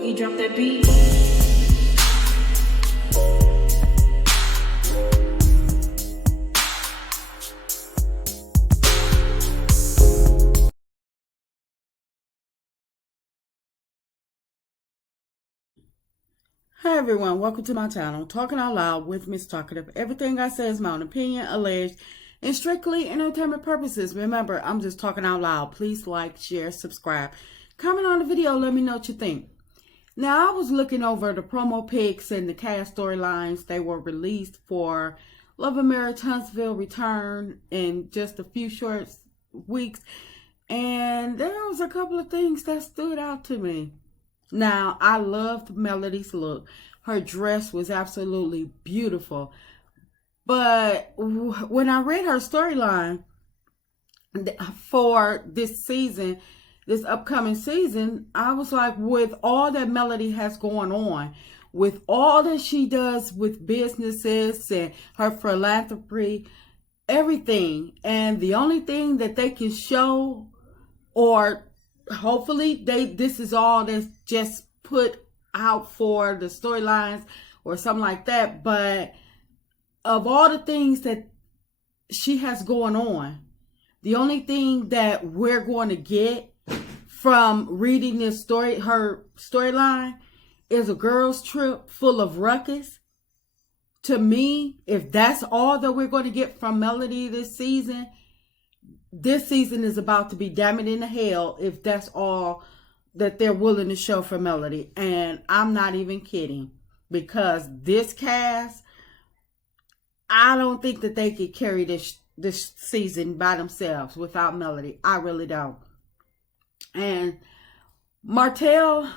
Boogie, drop that beat. Hi everyone, welcome to my channel, Talking Out Loud with Miss Talkative. Everything I say is my own opinion, alleged, and strictly entertainment purposes. Remember, I'm just talking out loud. Please like, share, subscribe. Comment on the video, let me know what you think. Now, I was looking over the promo pics and the cast storylines. They were released for Love and Marriage Huntsville return in just a few short weeks. And there was a couple of things that stood out to me. Now, I loved Melody's look. Her dress was absolutely beautiful. But when I read her storyline for this season, this upcoming season, I was like, with all that Melody has going on, with all that she does with businesses and her philanthropy, everything, and the only thing that they can show, or hopefully this is all that's just put out for the storylines or something like that, but of all the things that she has going on, the only thing that we're going to get from reading this story, her storyline, is a girl's trip full of ruckus. To me, if that's all that we're going to get from Melody this season is about to be damn it in the hell if that's all that they're willing to show for Melody. And I'm not even kidding, because this cast, I don't think that they could carry this season by themselves without Melody. I really don't. And Martell,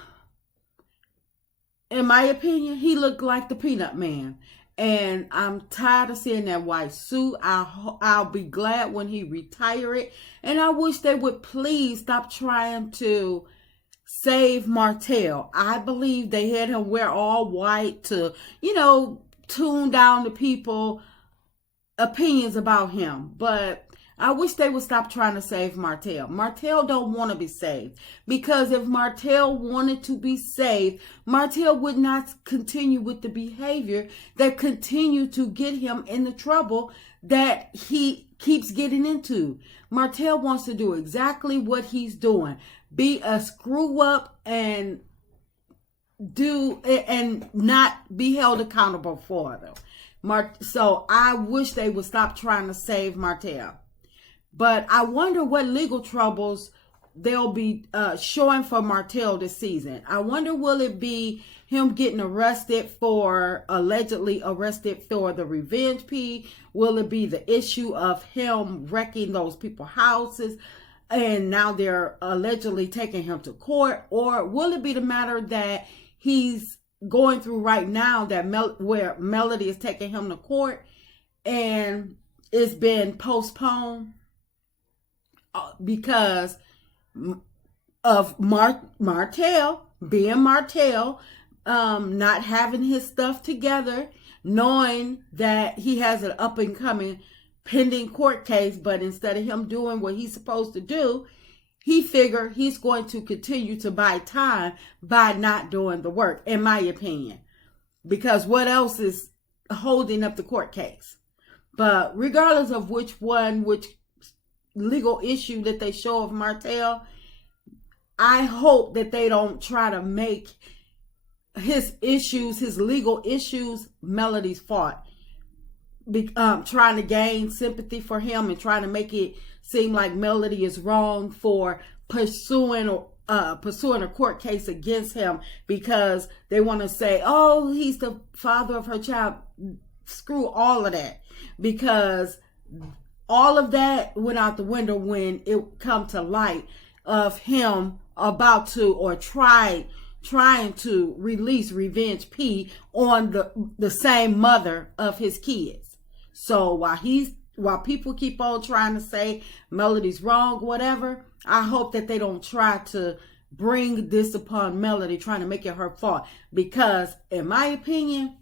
in my opinion, he looked like the Peanut Man. And I'm tired of seeing that white suit. I'll be glad when he retire it. And I wish they would please stop trying to save Martell. I believe they had him wear all white to, tune down the people opinions about him. But I wish they would stop trying to save Martell. Martell don't want to be saved, because if Martell wanted to be saved, Martell would not continue with the behavior that continued to get him in the trouble that he keeps getting into. Martell wants to do exactly what he's doing. Be a screw up and not be held accountable for them. So I wish they would stop trying to save Martell. But I wonder what legal troubles they'll be showing for Martell this season. I wonder, will it be him getting allegedly arrested for the revenge P? Will it be the issue of him wrecking those people's houses and now they're allegedly taking him to court? Or will it be the matter that he's going through right now, that where Melody is taking him to court and it's been postponed because of Martell being Martell, not having his stuff together, knowing that he has an up and coming pending court case, but instead of him doing what he's supposed to do, he figured he's going to continue to buy time by not doing the work, in my opinion, because what else is holding up the court case? But regardless of which legal issue that they show of Martell, I hope that they don't try to make his legal issues, Melody's fault. Trying to gain sympathy for him and trying to make it seem like Melody is wrong for pursuing a court case against him because they want to say, oh, he's the father of her child. Screw all of that, because all of that went out the window when it come to light of him about to or trying to release Revenge P on the same mother of his kids. So while people keep on trying to say Melody's wrong, whatever, I hope that they don't try to bring this upon Melody, trying to make it her fault. Because in my opinion,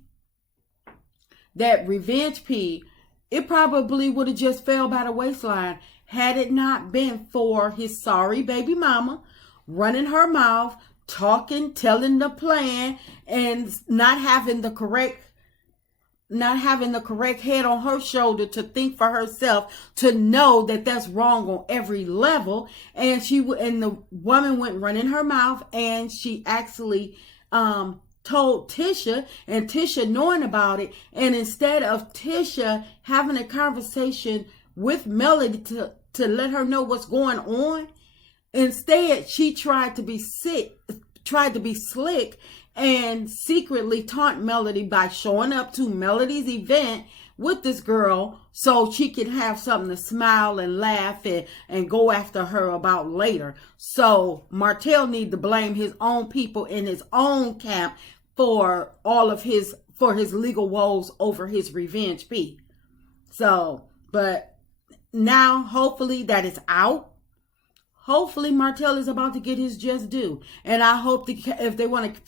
that Revenge P, it probably would have just fell by the wayside had it not been for his sorry baby mama running her mouth, talking, telling the plan, and not having the correct head on her shoulder to think for herself, to know that that's wrong on every level. And the woman went running her mouth, and she actually told Tisha, and Tisha knowing about it, and instead of Tisha having a conversation with Melody to let her know what's going on, instead she tried to be slick and secretly taunt Melody by showing up to Melody's event with this girl so she could have something to smile and laugh and go after her about later. So Martell need to blame his own people in his own camp for his legal woes over his revenge fee. So, but now hopefully that is out. Hopefully Martell is about to get his just due. And I hope if they want to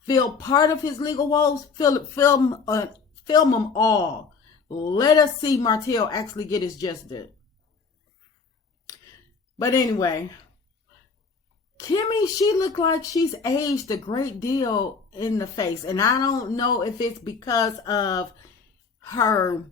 feel part of his legal woes, film them all. Let us see Martell actually get his just due. But anyway, Kimmy, she looked like she's aged a great deal in the face. And I don't know if it's because of her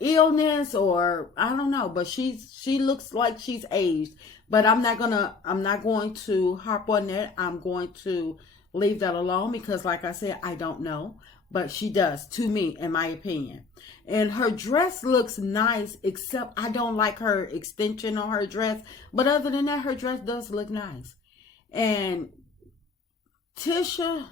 illness, or I don't know, but she looks like she's aged. But I'm not going to harp on that. I'm going to leave that alone because, like I said, I don't know, but she does, to me, in my opinion. And her dress looks nice, except I don't like her extension on her dress. But other than that, her dress does look nice. And Tisha,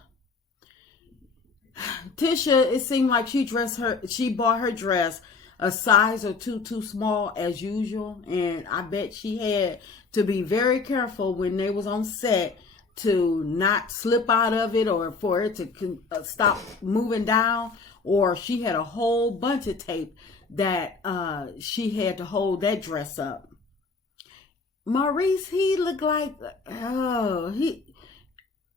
it seemed like she bought her dress a size or two too small as usual. And I bet she had to be very careful when they was on set to not slip out of it, or for it to stop moving down, or she had a whole bunch of tape that she had to hold that dress up. Maurice, he looked like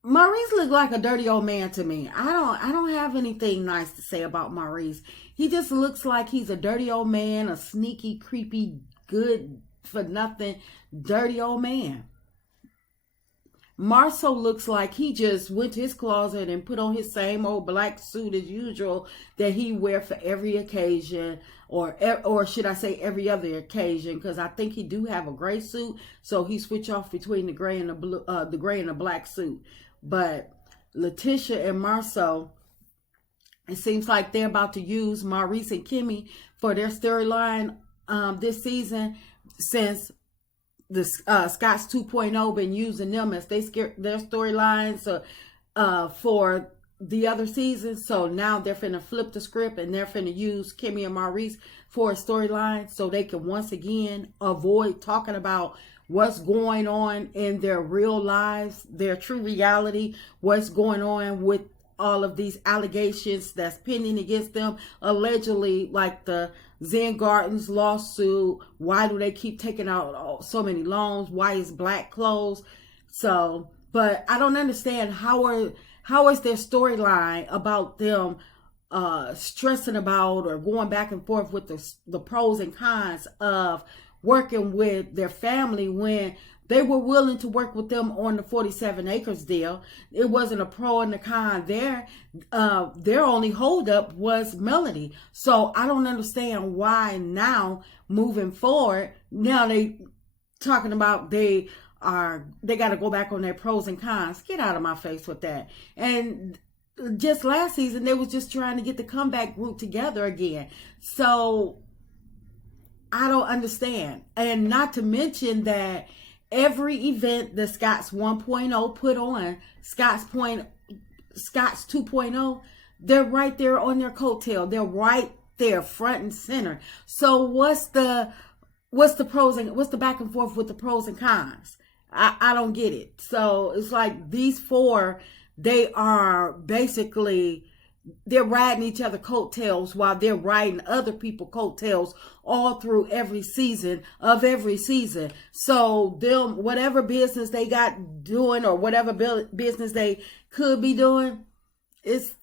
Maurice looked like a dirty old man to me. I don't have anything nice to say about Maurice. He just looks like he's a dirty old man, a sneaky, creepy, good for nothing, dirty old man. Marceau looks like he just went to his closet and put on his same old black suit as usual that he wear for every occasion, or should I say every other occasion, because I think he do have a gray suit, so he switch off between the gray and the gray and the black suit. But Letitia and Marceau, it seems like they're about to use Maurice and Kimmy for their storyline this season, since the Scots 2.0 been using them as their storylines for the other seasons. So now they're finna flip the script and they're finna use Kimmy and Maurice for a storyline so they can once again avoid talking about what's going on in their real lives, their true reality, what's going on with all of these allegations that's pending against them, allegedly, like the Zen Gardens lawsuit. Why do they keep taking out so many loans? Why is black closed? So, but I don't understand how is their storyline about them stressing about or going back and forth with the pros and cons of working with their family when they were willing to work with them on the 47 acres deal. It wasn't a pro and a con there. Their only holdup was Melody. So I don't understand why now, moving forward, now they talking about they got to go back on their pros and cons. Get out of my face with that. And just last season, they was just trying to get the comeback group together again. So I don't understand. And not to mention that every event the Scots 1.0 put on, Scots 2.0, they're right there on their coattail. They're right there, front and center. So what's the pros and what's the back and forth with the pros and cons? I don't get it. So it's like these four, they are basically, they're riding each other coattails while they're riding other people's coattails all through every season. So them, whatever business they got doing or whatever business they could be doing, it's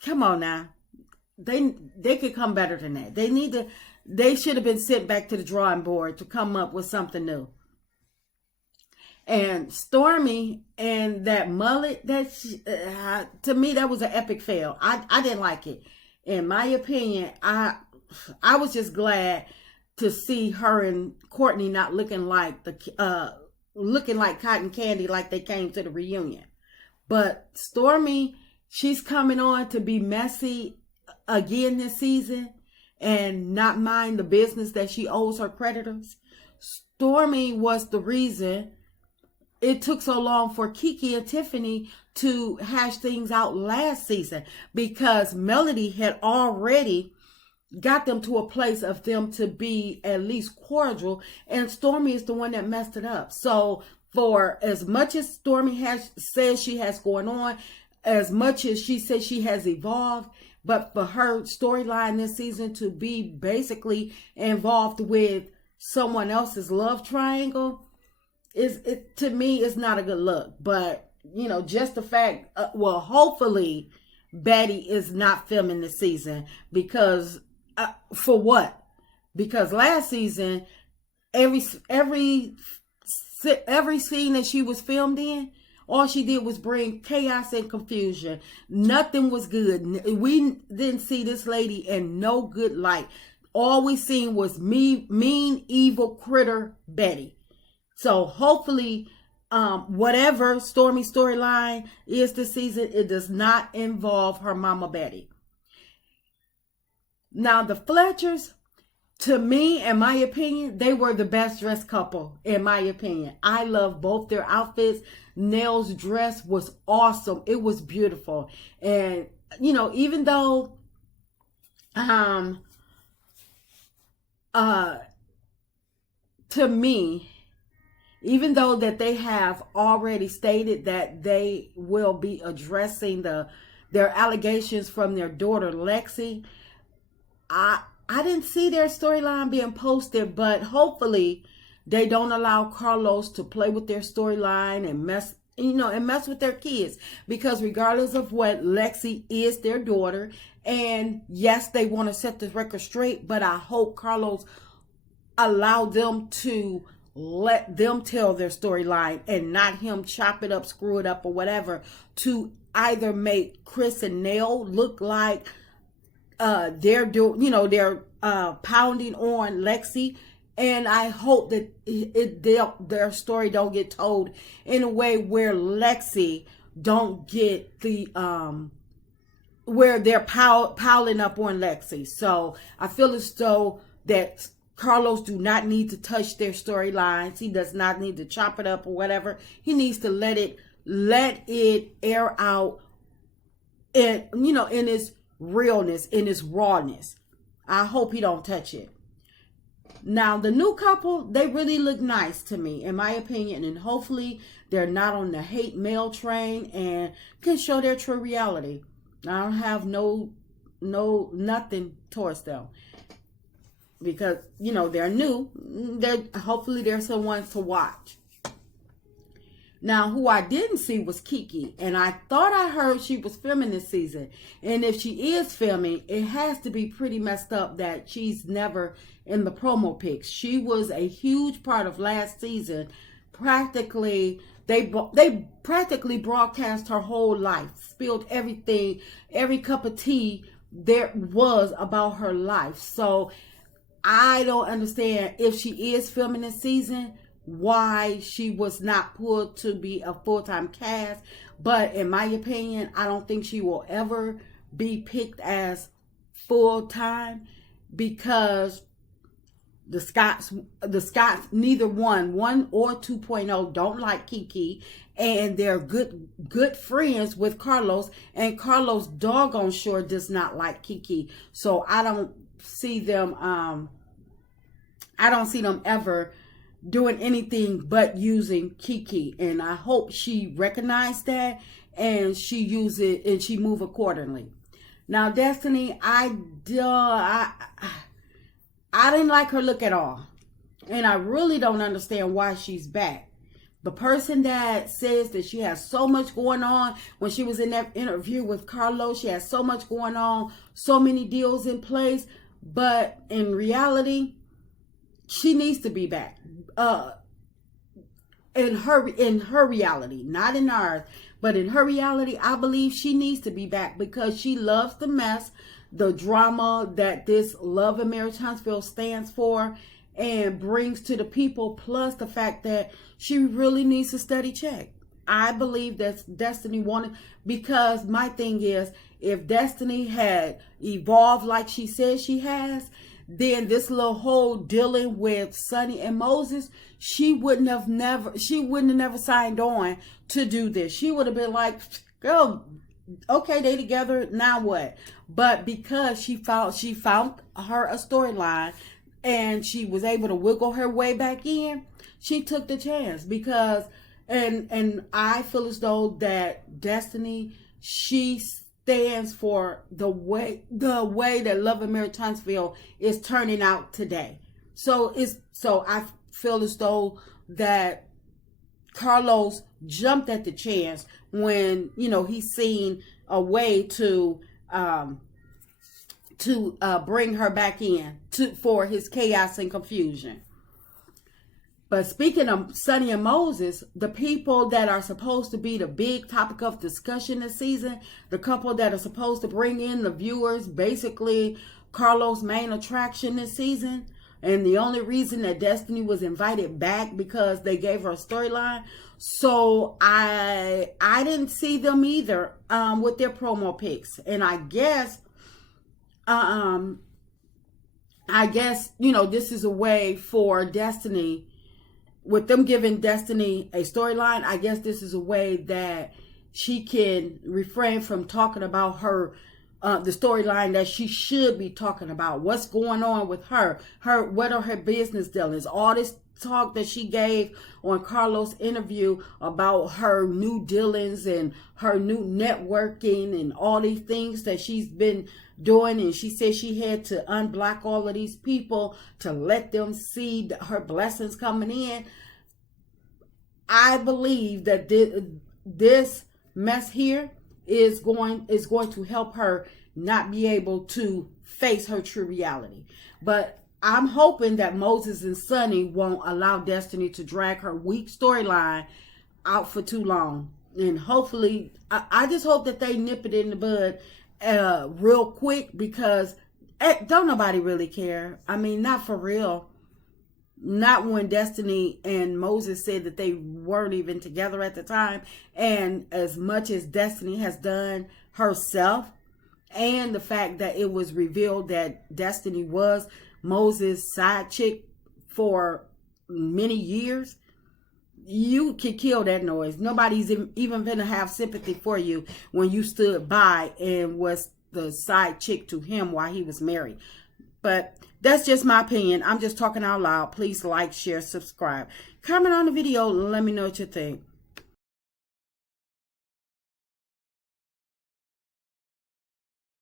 come on now. They could come better than that. They should have been sent back to the drawing board to come up with something new. And Stormy and that mullet, to me, that was an epic fail. I didn't like it. In my opinion, I was just glad to see her and Courtney not looking like cotton candy like they came to the reunion. But Stormy, she's coming on to be messy again this season and not mind the business that she owes her creditors. Stormy was the reason it took so long for Kiki and Tiffany to hash things out last season, because Melody had already got them to a place of them to be at least cordial, and Stormy is the one that messed it up. So for as much as Stormy says she has going on, as much as she says she has evolved, but for her storyline this season to be basically involved with someone else's love triangle, to me, it's not a good look. But, just the fact, hopefully Betty is not filming this season, because, for what? Because last season, every scene that she was filmed in, all she did was bring chaos and confusion. Nothing was good. We didn't see this lady in no good light. All we seen was mean, evil critter Betty. So hopefully, whatever Stormy storyline is this season, it does not involve her mama Betty. Now, the Fletchers, to me, in my opinion, they were the best dressed couple, in my opinion. I love both their outfits. Nell's dress was awesome. It was beautiful. And, even though, to me, even though that they have already stated that they will be addressing their allegations from their daughter Lexi, I didn't see their storyline being posted, but hopefully they don't allow Carlos to play with their storyline and mess with their kids, because regardless of what, Lexi is their daughter, and yes, they want to set the record straight, but I hope Carlos allow them to let them tell their storyline and not him chop it up, screw it up, or whatever, to either make Chris and Nell look like they're pounding on Lexi. And I hope that their story don't get told in a way where Lexi don't get the where they're piling up on Lexi. So I feel as though that Carlos do not need to touch their storylines. He does not need to chop it up or whatever. He needs to let it air out, in its realness, in its rawness. I hope he don't touch it. Now, the new couple, they really look nice to me, in my opinion, and hopefully they're not on the hate mail train and can show their true reality. I don't have nothing towards them, because they're new. Hopefully they're someone to watch. Now, who I didn't see was Kiki, and I thought I heard she was filming this season. And if she is filming, it has to be pretty messed up that she's never in the promo pics. She was a huge part of last season. They practically broadcast her whole life, spilled everything, every cup of tea there was about her life. So I don't understand, if she is filming this season, why she was not pulled to be a full-time cast. But in my opinion, I don't think she will ever be picked as full-time, because the Scots, neither one or 2.0 don't like Kiki, and they're good friends with Carlos, and Carlos doggone sure does not like Kiki. So I don't see them ever doing anything but using Kiki, and I hope she recognized that and she use it and she move accordingly. Now, Destiny, I didn't like her look at all, and I really don't understand why she's back. The person that says that she has so much going on, when she was in that interview with Carlos, she has so much going on, so many deals in place, but in reality, she needs to be back. in her reality, not in ours, but in her reality, I believe she needs to be back because she loves the mess, the drama that this Love and Marriage Huntsville stands for and brings to the people, plus the fact that she really needs a steady check. I believe that Destiny wanted, because my thing is, if Destiny had evolved like she said she has, then this little whole dealing with Sonny and Moses, she wouldn't have never signed on to do this. She would have been like, girl, okay, they together, now what? But because she found her a storyline and she was able to wiggle her way back in, she took the chance. Because and I feel as though that Destiny, she stands for the way that Love and Marriage Huntsville is turning out today. So I feel as though that Carlos jumped at the chance when, you know, he's seen a way to bring her back in for his chaos and confusion. But speaking of Sonny and Moses, the people that are supposed to be the big topic of discussion this season, the couple that are supposed to bring in the viewers, basically Carlos' main attraction this season, and the only reason that Destiny was invited back because they gave her a storyline. So I didn't see them either with their promo pics, and I guess you know, this is a way for Destiny. With them giving Destiny a storyline, I guess this is a way that she can refrain from talking about her, the storyline that she should be talking about. What's going on with her? What are her business dealings? All this talk that she gave on Carlos' interview about her new dealings and her new networking and all these things that she's been doing. And she said she had to unblock all of these people to let them see her blessings coming in. I believe that this mess here is going to help her not be able to face her true reality. But I'm hoping that Moses and Sonny won't allow Destiny to drag her weak storyline out for too long. And hopefully, I just hope that they nip it in the bud real quick, because don't nobody really care. I mean, not for real. Not when Destiny and Moses said that they weren't even together at the time. And as much as Destiny has done herself, and the fact that it was revealed that Destiny was Moses' side chick for many years, you can kill that noise. Nobody's even gonna have sympathy for you when you stood by and was the side chick to him while he was married. But that's just my opinion. I'm just talking out loud. Please like, share, subscribe. Comment on the video and let me know what you think.